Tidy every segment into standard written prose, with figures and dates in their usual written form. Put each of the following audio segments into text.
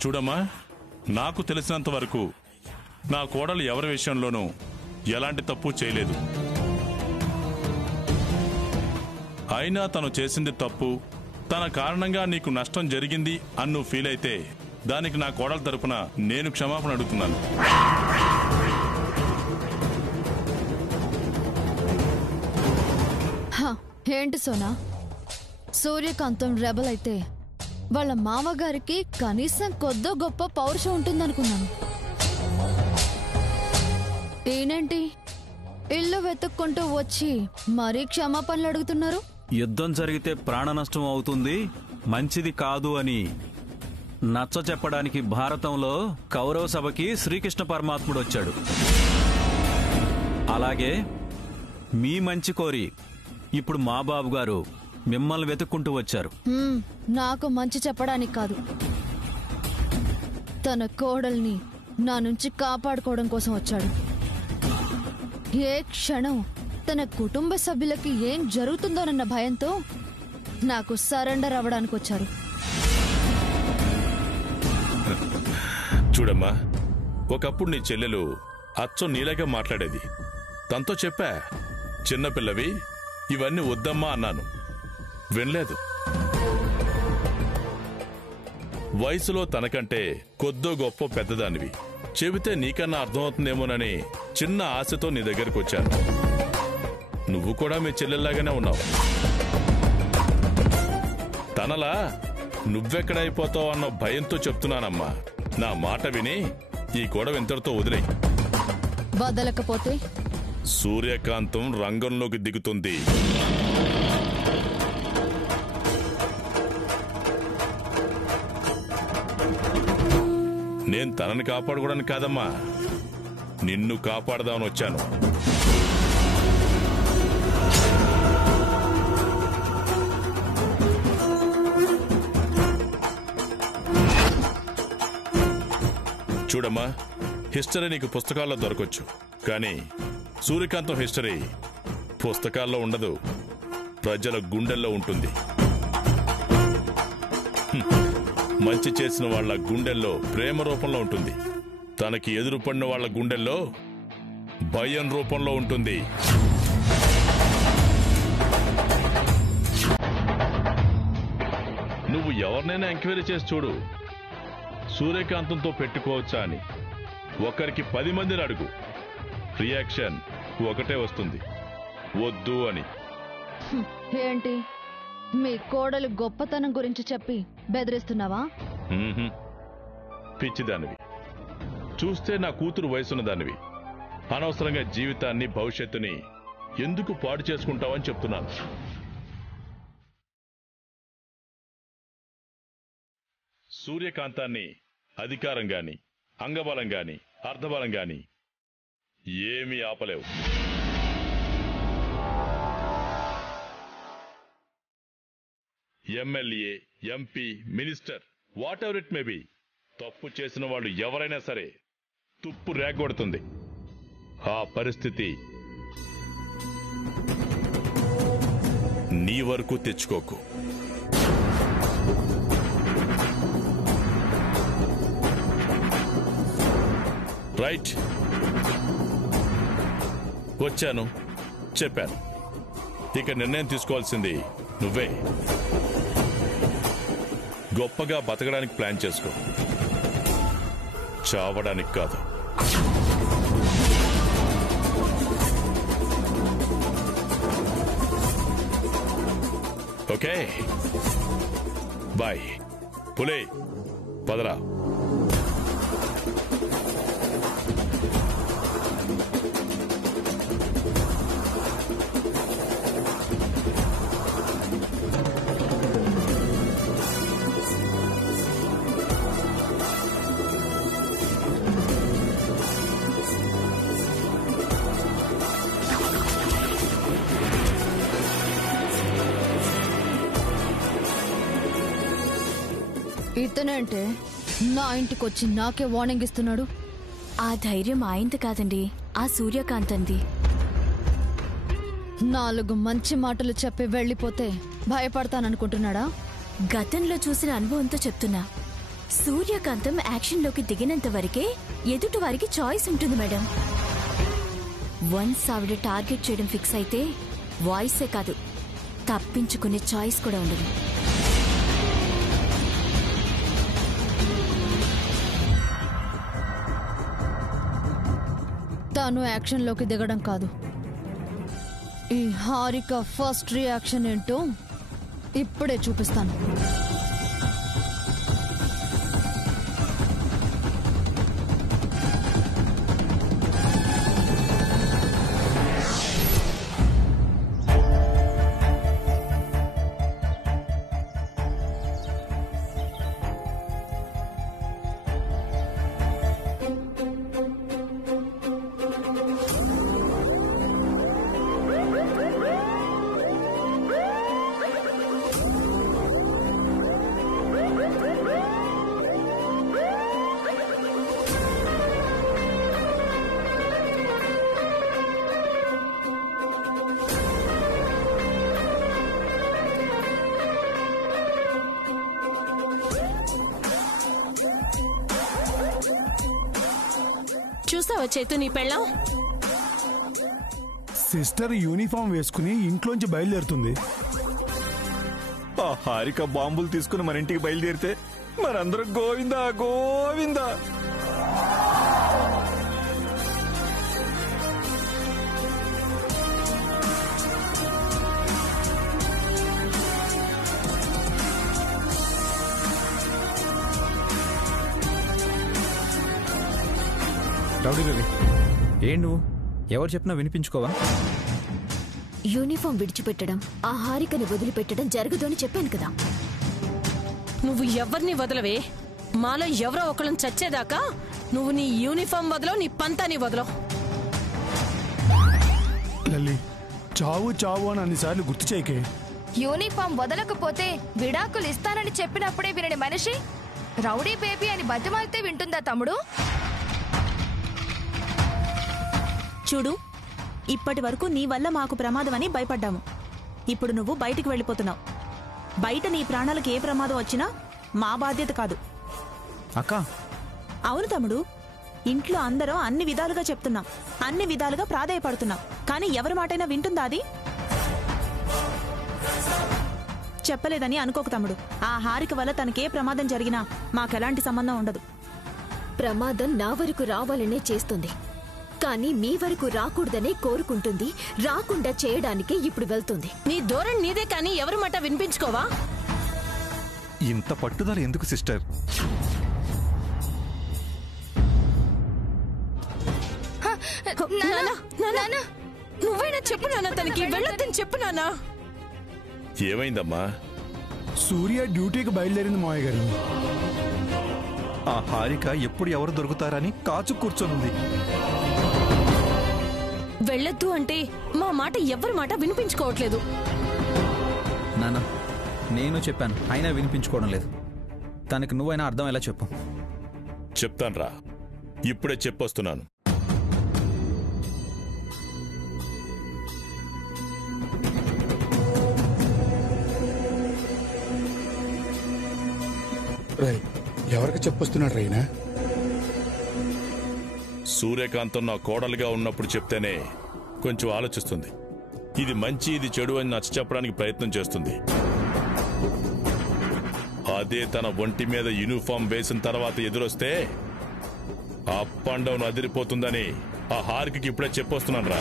చూడమ్మా, నాకు తెలిసినంత వరకు నా కోడలు ఎవరి విషయంలోనూ ఎలాంటి తప్పు చేయలేదు. అయినా తను చేసింది తప్పు, తన కారణంగా నీకు నష్టం జరిగింది అని నువ్వు ఫీల్ అయితే దానికి నా కోడల తరపున నేను క్షమాపణ అడుగుతున్నాను. ఏంటి సోనా, సూర్యకాంతం రెబల్ అయితే వాళ్ళ మామగారికి కనీసం కొద్దో గొప్ప పౌరుషం ఉంటుందనుకున్నాను. ఏనేంటి ఇల్లు వెతుక్కుంటూ వచ్చి మరీ క్షమాపణలు అడుగుతున్నారు? యుద్ధం జరిగితే ప్రాణ నష్టం అవుతుంది, మంచిది కాదు అని నచ్చ చెప్పడానికి భారతంలో కౌరవ సభకి శ్రీకృష్ణ పరమాత్ముడు వచ్చాడు. అలాగే మీ మంచి కోరి ఇప్పుడు మా బాబు గారు మిమ్మల్ని వెతుక్కుంటూ వచ్చారు. నాకు మంచి చెప్పడానికి కాదు, తన కోడల్ని నా నుంచి కాపాడుకోవడం కోసం వచ్చాడు. ఏ క్షణం తన కుటుంబ సభ్యులకి ఏం జరుగుతుందోనన్న భయంతో నాకు సరెండర్ అవ్వడానికి వచ్చారు. చూడమ్మా, ఒకప్పుడు నీ చెల్లెలు అచ్చం నీలాగా మాట్లాడేది. తనతో చెప్పా, చిన్నపిల్లవి ఇవన్నీ వద్దమ్మా అన్నాను, వినలేదు. వయసులో తనకంటే కొద్దో గొప్ప పెద్దదానివి, చెబితే నీకన్నా అర్థమవుతుందేమోనని చిన్న ఆశతో నీ దగ్గరకు వచ్చాను. నువ్వు కూడా మీ చెల్లెల్లాగానే ఉన్నావు. తనలా నువ్వెక్కడైపోతావు అన్న భయంతో చెప్తున్నానమ్మా. నా మాట విని ఈ గొడవ ఇంతటితో వదిలేయి. వదలకపోతే సూర్యకాంతం రంగంలోకి దిగుతుంది. నేను తనని కాపాడుకోవడానికి కాదమ్మా, నిన్ను కాపాడదామని వచ్చాను. చూడమ్మా, హిస్టరీ నీకు పుస్తకాల్లో దొరకొచ్చు, కానీ సూర్యకాంతం హిస్టరీ పుస్తకాల్లో ఉండదు, ప్రజల గుండెల్లో ఉంటుంది. మంచి చేసిన వాళ్ల గుండెల్లో ప్రేమ రూపంలో ఉంటుంది, తనకి ఎదురుపడిన వాళ్ల గుండెల్లో భయం రూపంలో ఉంటుంది. నువ్వు ఎవరినైనా ఎంక్వైరీ చేసి చూడు, సూర్యకాంతంతో పెట్టుకోవచ్చా అని. ఒకరికి 10 మందిని అడుగు, రియాక్షన్ ఒకటే వస్తుంది, వద్దు అని. ఏంటి మీ కోడలు గొప్పతనం గురించి చెప్పి బెదిరిస్తున్నావా? పిచ్చిదానివి, చూస్తే నా కూతురు వయసున్న దానివి. అనవసరంగా జీవితాన్ని భవిష్యత్తుని ఎందుకు పాడు చేసుకుంటావని చెప్తున్నాను. సూర్యకాంతాన్ని అధికారం గాని, అంగబలం గాని, అర్ధబలం గాని ఏమీ ఆపలేవు. MLA, MP, minister, whatever it may be, తప్పు చేసిన వాళ్ళు ఎవరైనా సరే తుప్పు రేగొడుతుంది. ఆ పరిస్థితి నీ వరకు తెచ్చుకోకు. రైట్? వచ్చాను, చెప్పాను, ఇక నిర్ణయం తీసుకోవాల్సింది నువ్వే. గొప్పగా బతకడానికి ప్లాన్ చేసుకో, చావడానికి కాదు. Okay, bye. పులే, పదరా. ఇతనంటే నా ఇంటికొచ్చి నాకే వార్నింగ్ ఇస్తున్నాడు. ఆ ధైర్యం ఆయనది కాదండి, ఆ సూర్యకాంతంది. 4 మంచి మాటలు చెప్పి వెళ్ళిపోతే భయపడతాననుకుంటున్నాడా? గతంలో చూసిన అనుభవంతో చెప్తున్నా, సూర్యకాంతం యాక్షన్లోకి దిగినంత వరకే ఎదుటి వారికి చాయిస్ ఉంటుంది మేడం. వన్స్ ఆవిడ టార్గెట్ చేయడం ఫిక్స్ అయితే వాయిసే కాదు, తప్పించుకునే చాయిస్ కూడా ఉండదు. తాను యాక్షన్లోకి దిగడం కాదు, ఈ హారిక ఫస్ట్ రియాక్షన్ ఏంటో ఇప్పుడే చూపిస్తాను. చూసావా చేతు నీ పెళ్ళం? సిస్టర్ యూనిఫామ్ వేసుకుని ఇంట్లోంచి బయలుదేరుతుంది. ఆ హారిక బాంబులు తీసుకుని మన ఇంటికి బయలుదేరితే మనందరం గోవిందా గోవిందా. రౌడీ రవి, ఏం నువ్వు ఎవరు చెప్పినా వినిపించుకోవా? యూనిఫామ్ విడిచిపెట్టడం, ఆ హారికని వదిలిపెట్టడం జరగదు అని చెప్పాను కదా. నువ్వు ఎవరిని వదలవే. మాలో ఎవరో ఒకళ్ళని చచ్చేదాకా నువ్వు నీ యూనిఫామ్ వదలవు, నీ పంతాని వదలవు. లల్లి, చావు చావు అని అన్నిసార్లు గుర్తు చేయకే. యూనిఫామ్ వదలకపోతే విడాకులు ఇస్తానని చెప్పినప్పుడే వినని మనిషి రౌడీ బేబీ అని బతిమాలితే వింటుందా తమ్ముడు? చూడు, ఇప్పటి వరకు నీ వల్ల మాకు ప్రమాదమని భయపడ్డాము. ఇప్పుడు నువ్వు బయటికి వెళ్ళిపోతున్నావు. బయట నీ ప్రాణాలకు ఏ ప్రమాదం వచ్చినా మా బాధ్యత కాదు. అక్క, అవును తమ్ముడు, ఇంట్లో అందరం అన్ని విధాలుగా చెప్తున్నాం, అన్ని విధాలుగా ప్రాధేయపడుతున్నాం. కానీ ఎవరి మాటైనా వింటుందా అది? చెప్పలేదని అనుకోకు తమ్ముడు. ఆ హారిక వల్ల తనకే ప్రమాదం జరిగినా మాకెలాంటి సంబంధం ఉండదు. ప్రమాదం నా వరకు రావాలనే చేస్తుంది, కానీ మీ వరకు రాకూడదనే కోరుకుంటుంది. రాకుండా చేయడానికే ఇప్పుడు వెళ్తుంది. నీ ధోరణి నీదే, కానీ ఎవరి మాట వినిపించుకోవా? ఇంత పట్టుదల ఎందుకు సిస్టర్? నువ్వైనా చెప్పు నాన్న, తనకి వెళ్ళొద్దని చెప్పు నాన్న. ఏమైందమ్మా? సూర్య డ్యూటీకి బయలుదేరింది మావయ్య గారు. ఆ హారిక ఎప్పుడు ఎవరు దొరుకుతారని కాచు కూర్చొనుంది. వెళ్ళొద్దు అంటే మా మాట ఎవరి మాట వినిపించుకోవట్లేదు. నాన్న, నేను చెప్పాను, అయినా వినిపించుకోవడం లేదు. తనకి నువ్వైనా అర్థం ఎలా చెప్పు. చెప్తాన్రా, ఇప్పుడే చెప్పొస్తున్నాను. ఎవరికి చెప్పొస్తున్నాడు రైనా? సూర్యకాంతం నా కోడలుగా ఉన్నప్పుడు చెప్తేనే కొంచెం ఆలోచిస్తుంది. ఇది మంచి, ఇది చెడు అని నచ్చ చెప్పడానికి ప్రయత్నం చేస్తుంది. అదే తన ఒంటి మీద యూనిఫామ్ వేసిన తర్వాత ఎదురొస్తే అప్ అండ్ డౌన్ అదిరిపోతుందని ఆ హారికకి ఇప్పుడే చెప్పొస్తున్నాను రా.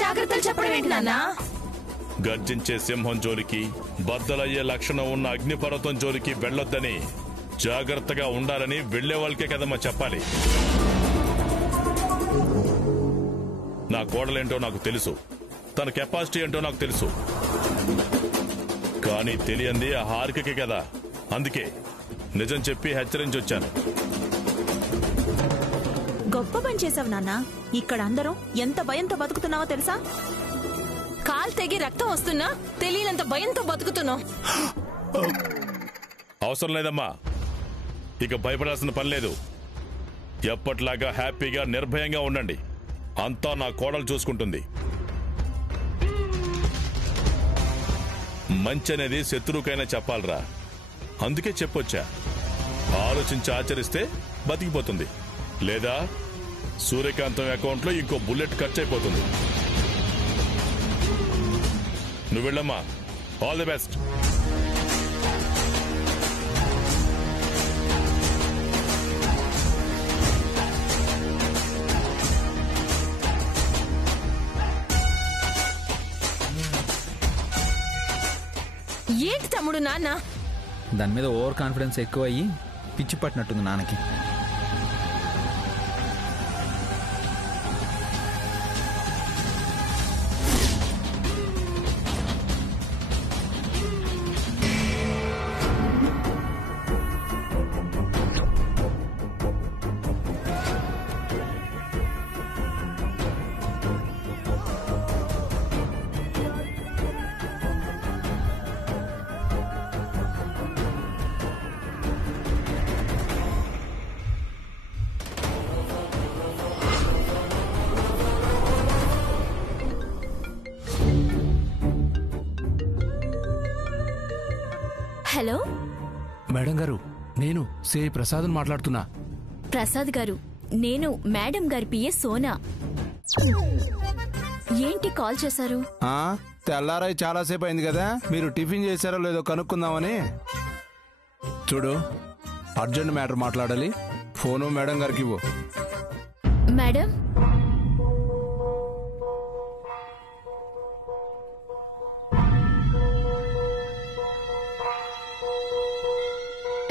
జాగ్రత్తలు చెప్పడం ఏంటి నాన్న? గర్జించే సింహం జోలికి, బద్దలయ్యే లక్షణం ఉన్న అగ్నిపర్వతం జోలికి వెళ్ళొద్దని, జాగ్రత్తగా ఉండాలని వెళ్లే వాళ్ళకే కదమ్మా చెప్పాలి. నా కోడలేంటో నాకు తెలుసు, తన కెపాసిటీ ఏంటో నాకు తెలుసు. కానీ తెలియంది ఆ హారికకే కదా. అందుకే నిజం చెప్పి హెచ్చరించొచ్చాను. గొప్ప పని చేసావు నాన్న. ఇక్కడ అందరం ఎంత భయంతో బతుకుతున్నావో తెలుసా? కాలు తెగి రక్తం వస్తున్నా తెలియనంత భయంతో బతుకుతున్నావు. అవసరం లేదమ్మా, ఇక భయపడాల్సిన పని లేదు. ఎప్పట్లాగా హ్యాపీగా నిర్భయంగా ఉండండి. అంతా నా కోడలు చూసుకుంటుంది. మంచి అనేది శత్రువుకైనా చెప్పాలరా, అందుకే చెప్పొచ్చా. ఆలోచించి ఆచరిస్తే బతికిపోతుంది, లేదా సూర్యకాంతం అకౌంట్లో ఇంకో బుల్లెట్ ఖర్చు అయిపోతుంది. నువ్వు వెళ్ళమ్మా. All the best. ఏంటి తమ్ముడు నాన్న? దాని మీద ఓవర్ కాన్ఫిడెన్స్ ఎక్కువ అయ్యి పిచ్చి పట్టినట్టుంది నాన్నకి. హలో మేడం గారు, నేను సి ప్రసాద్ మాట్లాడుతున్నా. ప్రసాద్ గారు, నేను మేడం గారి పిఏ సోనా. ఏంటి కాల్ చేశారు? తెల్లారాయి చాలాసేపు అయింది కదా, మీరు టిఫిన్ చేశారో లేదో కనుక్కుందామని. చూడు, అర్జెంట్ మ్యాటర్ మాట్లాడాలి. ఫోను మేడం గారికి ఇవ్వు. మేడం,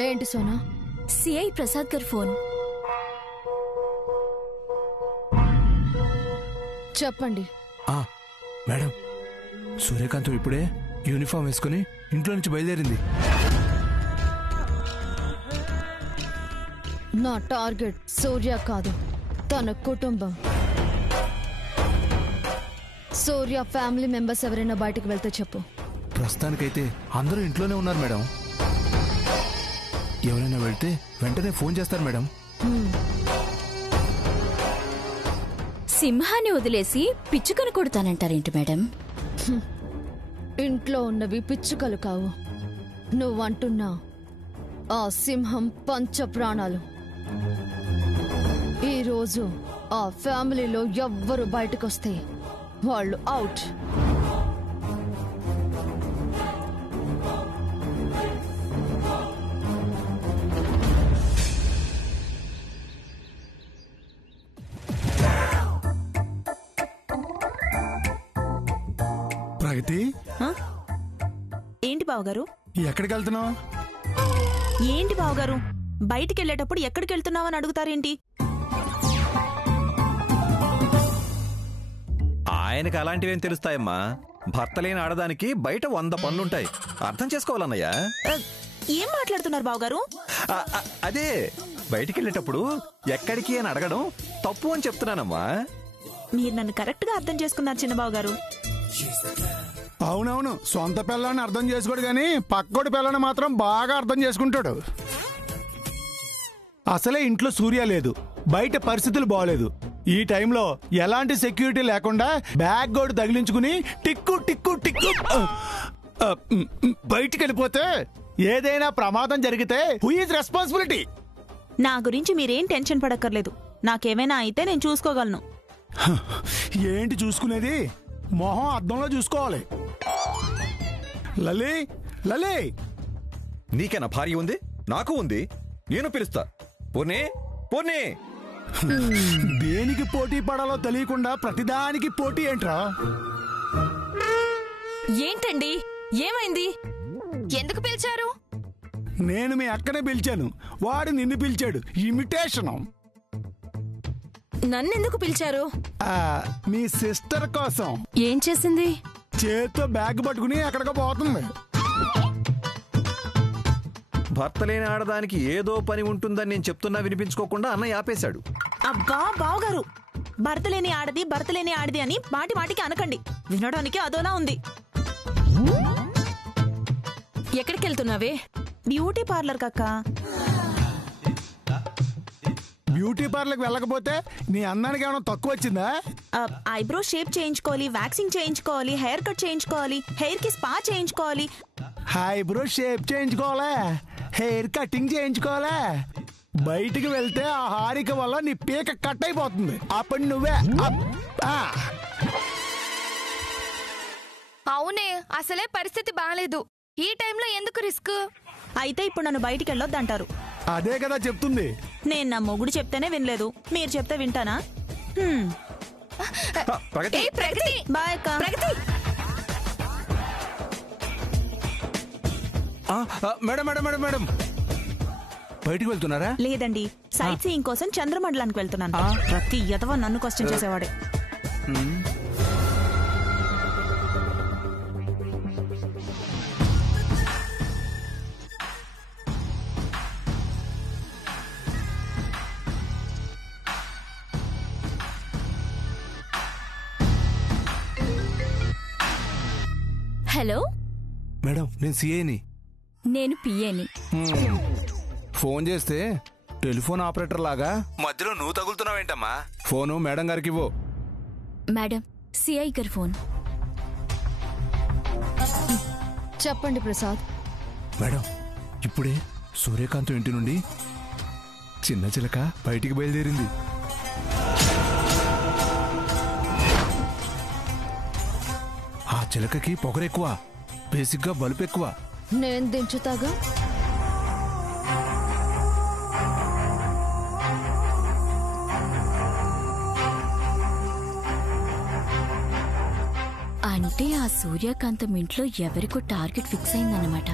ఏంటి సోనా? సిఐ ప్రసాద్ గారి ఫోన్. చెప్పండి. మేడం, సూర్యకాంతం ఇప్పుడే యూనిఫామ్ వేసుకుని ఇంట్లో నుంచి బయలుదేరింది. నా టార్గెట్ సూర్య కాదు, తన కుటుంబం. సూర్య ఫ్యామిలీ మెంబర్స్ ఎవరైనా బయటకు వెళ్తే చెప్పు. ప్రస్తుతానికైతే అందరూ ఇంట్లోనే ఉన్నారు మేడం. ఎవరైనా వెళ్తే వెంటనే ఫోన్ చేస్తారు మేడం. సింహాన్ని వదిలేసి పిచ్చుకను కొడతానంటారేంటి మేడం? ఇంట్లో ఉన్నవి పిచ్చుకలు కావు, నువ్వంటున్నా ఆ సింహం పంచ ప్రాణాలు. ఈరోజు ఆ ఫ్యామిలీలో ఎవ్వరు బయటకొస్తే వాళ్ళు అవుట్. ప్రగతి, ఏంటి బావగారు? ఎక్కడికి వెళ్తున్నావు? ఏంటి బావగారు, బయటికి వెళ్ళేటప్పుడు ఎక్కడికి వెళ్తున్నావని అడుగుతారేంటి? ఆయనకి అలాంటివేం తెలుస్తాయమ్మా? భర్త లేని ఆడదానికి బయట 100 పనులుంటాయి. అర్థం చేసుకోవాలన్నయ్య. ఏం మాట్లాడుతున్నారు బావగారు? అదే, బయటికి వెళ్ళేటప్పుడు ఎక్కడికి అని అడగడం తప్పు అని చెప్తున్నానమ్మా. మీరు నన్ను కరెక్ట్ గా అర్థం చేసుకున్నారు చిన్న బావగారు. అవునవును, సొంత పిల్లని అర్థం చేసుకోడు గాని పక్కోడి పిల్లని మాత్రం బాగా అర్థం చేసుకుంటాడు. అసలే ఇంట్లో సూర్య లేదు, బయట పరిస్థితులు బాగలేదు. ఈ టైంలో ఎలాంటి సెక్యూరిటీ లేకుండా బ్యాగ్ గోడు తగిలించుకుని టిక్కు టిక్కు టిక్కు బయటికి వెళ్ళిపోతే ఏదైనా ప్రమాదం జరిగితే హూ ఈజ్ రెస్పాన్సిబిలిటీ? నా గురించి మీరేం టెన్షన్ పడక్కర్లేదు. నాకేమైనా అయితే నేను చూసుకోగలను. ఏంటి చూసుకునేది? మొహం అద్దంలో చూసుకోవాలి. లలీ, లలీ, నీకేనా భార్య ఉంది? నాకు ఉంది, నేను పిలుస్తా. పూర్ణి, పూర్ణి. దేనికి పోటీ పడాలో తెలియకుండా ప్రతిదానికి పోటీ ఏంట్రా? ఏంటండి, ఏమైంది? ఎందుకు పిలిచారు? నేను మీ అక్కనే పిలిచాను, వాడు నిన్ను పిలిచాడు. ఇమిటేషన్. నన్నెందుకు పిలిచారు? మీ సిస్టర్ కోసం. ఏం చేసింది? చేత్తో బ్యాగ్ పట్టుకుని ఎక్కడికో పోతుంది. భర్త లేని ఆడదానికి ఏదో పని ఉంటుందని నేను చెప్తున్నా వినిపించుకోకుండా అన్నయ్య ఆపేశాడు. అబ్బా బావగారు, భర్త లేని ఆడది అని మాటి మాటికి అనకండి. వినడానికి అదోలా ఉంది. ఎక్కడికి వెళ్తున్నావే? బ్యూటీ పార్లర్ కక్క. బ్యూటీ పార్లర్కి వెళ్ళకపోతే నీ అందానికి ఏమైనా తక్కువ వచ్చిందా? ఐబ్రో షేప్ చేయించుకోవాలి, వ్యాక్సింగ్ చేయించుకోవాలి, హెయిర్ కట్ చేయించుకోవాలి, హెయిర్ కి స్పా చేయించుకోవాలి. ఐబ్రో షేప్ చేయించుకోవాలా, హెయిర్ కటింగ్ చేయించుకోవాలా? బయటికి వెళ్తే ఆ హారిక వల్ల నీ పీక కట్ అయిపోతుంది. అప్పుడు నువ్వే అవునే, అసలే పరిస్థితి బాగాలేదు. ఈ టైంలో ఎందుకు రిస్క్? అయితే ఇప్పుడు నన్ను బయటికి వెళ్ళొద్దంటారు. అదే కదా చెప్తుంది. నేను నా మొగుడు చెప్తేనే వినలేదు, మీరు చెప్తే వింటానా? ప్రగతి బాయ్ అక్క. ప్రగతి మేడం మేడం మేడం మేడం బయటికి వెళ్తున్నారా? లేదండి, సైట్ సీయింగ్ కోసం చంద్రమండలానికి వెళ్తున్నాను. ప్రతి యదవ నన్ను క్వశ్చన్ చేసేవాడే. హలో మేడం, నేను సిఐని. నేను పిఏని. ఫోన్ చేస్తే టెలిఫోన్ ఆపరేటర్ లాగా మధ్యలో నువ్వు తగులుతున్నావేంటమ్మా? ఫోను మేడం గారికి ఇవ్వు. మేడం, సిఐ గారి ఫోన్. చెప్పండి ప్రసాద్. మేడం, ఇప్పుడే సూర్యకాంత్ ఇంటి నుండి చిన్న చిలక బయటికి బయలుదేరింది. ఆ చిలకకి పొగరెక్కువ, బేసిక్గా బలుపు ఎక్కువ. నేను దించుతాగా. అంటే ఆ సూర్యకాంతం ఇంట్లో ఎవరికో టార్గెట్ ఫిక్స్ అయిందన్నమాట.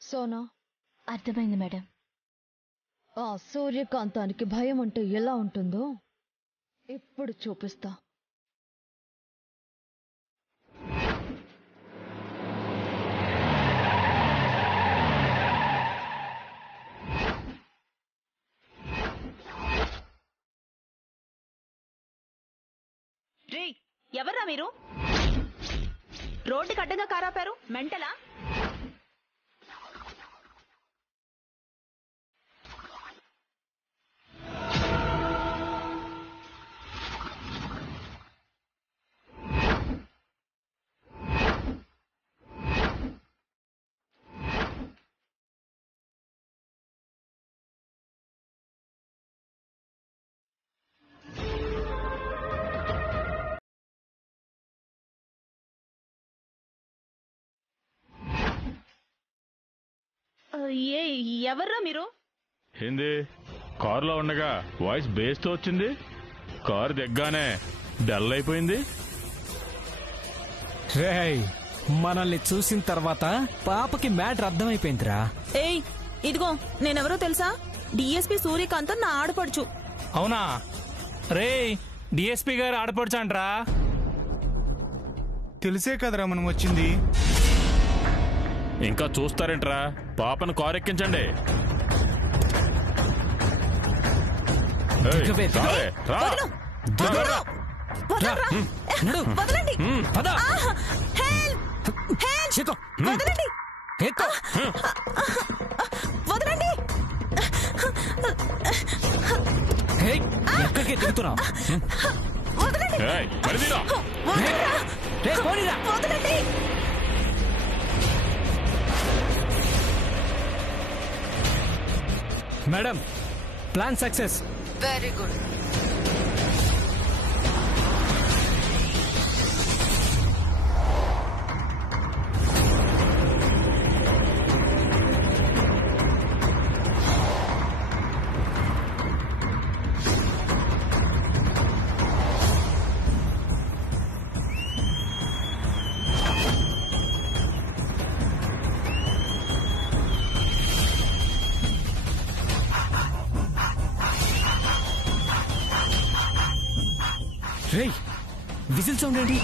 సోనా, అర్థమైంది మేడం. ఆ సూర్యకాంతానికి భయం అంటే ఎలా ఉంటుందో ఇప్పుడు చూపిస్తా. ఎవర్రా మీరు? రోడ్డుకి అడ్డంగా కారాపారు, మెంటలా? ఎవర్రా మీరు? ఏంది, కారులో ఉండగా వాయిస్ బేస్తో వచ్చింది, కారు దిగ్గానే డల్ అయిపోయింది. రేయ్, మనల్ని చూసిన తర్వాత పాపకి మ్యాటర్ అర్థమైపోయిందిరా. ఏయ్, ఇదిగో నేనెవరో తెలుసా? డిఎస్పీ సూర్యకాంత్ నా ఆడపడుచు. అవునా? రేయ్, డిఎస్పీ గారు ఆడపడుచంట్రా. తెలిసే కదరా మనం వచ్చింది. ఇంకా చూస్తారేంట్రా, పాపను కారు ఎక్కించండి. ఎక్కడికి తిరుగుతున్నావు? Madam, plan success. Very good. రేయ్, విజిల్ సౌండ్ ఏంటి?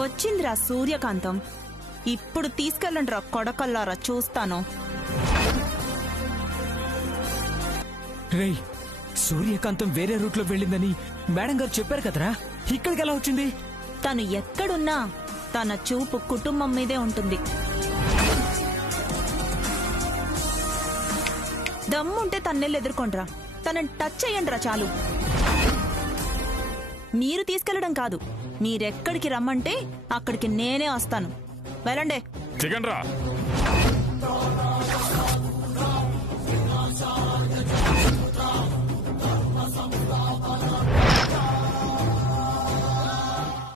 వచ్చిందిరా సూర్యకాంతం. ఇప్పుడు తీసుకెళ్ళండిరా కొడకల్లారా, చూస్తాను. రేయ్, సూర్యకాంతం వేరే రూట్లో వెళ్ళిందని మేడం గారు చెప్పారు కదరా, ఇక్కడికి ఎలా వచ్చింది? తను ఎక్కడున్నా తన చూపు కుటుంబం మీదే ఉంటుంది. దమ్ముంటే తన్నెళ్ళు ఎదుర్కొండ్రా, తనని టచ్ చెయ్యండిరా చాలు. మీరు తీసుకెళ్లడం కాదు, మీరెక్కడికి రమ్మంటే అక్కడికి నేనే వస్తాను. వెళ్ళండి. చికెన్ రా.